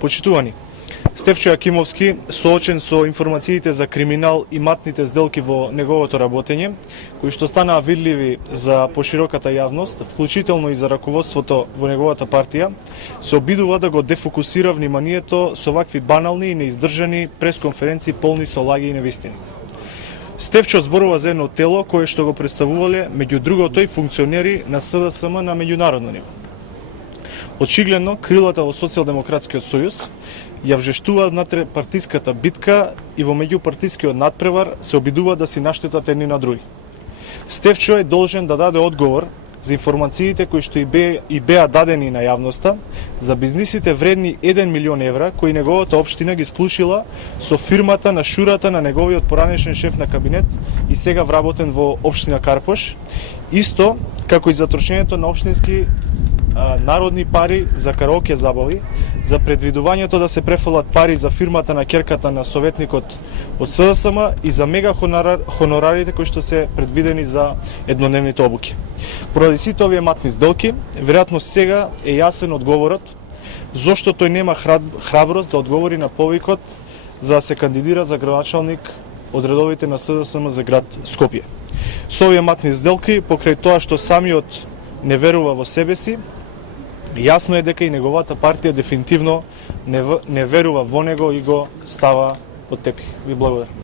Почитувани, Стефчо Јакимовски, соочен со информациите за криминал и матните сделки во неговото работење, кои што станаа видливи за пошироката јавност, вклучително и за раководството во неговата партија, се обидува да го дефокусира вниманието со вакви банални и неиздржани пресконференции полни со лаги и невистини. Стефчо зборува за едно тело кое што го представувале меѓу другото и функционери на СДСМ на меѓународно ниво. Очигледно, крилата во Социјалдемократскиот сојуз ја вжештуваат внатре партиската битка и во меѓупартискиот надпревар се обидуваат да си наштетат едни на други. Стефчо е должен да даде одговор за информациите кои што и беа дадени на јавноста за бизнисите вредни 1 милион евра кои неговата општина ги склучила со фирмата на шурата на неговиот поранешен шеф на кабинет и сега вработен во општина Карпош, исто како и за трошењето на општински народни пари за караоке забави, за предвидувањето да се префалат пари за фирмата на ќерката на советникот од СДСМ и за мега хонорарите кои што се предвидени за еднодневните обуки. Поради сите овие матни сделки, веројатно сега е јасен одговорот зошто тој нема храброст да одговори на повикот за да се кандидира за градоначалник од редовите на СДСМ за град Скопје. Со овие матни сделки, покрај тоа што самиот не верува во себе си, јасно е дека и неговата партија дефинитивно не верува во него и го става под тепих. Ви благодарам.